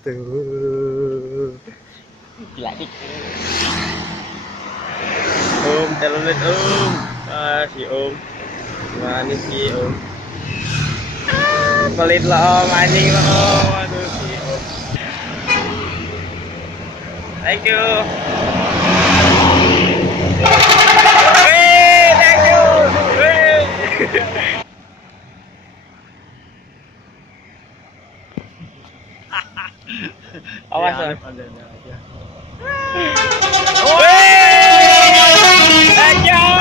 Tuh. Gila dik. Om, telolet om. Ah, si om. Gimana sih om? Pelit lah om, anjing lah om. Aduh si om. Thank you. Wih, thank you. Wih. Awas om. Wih, thank you.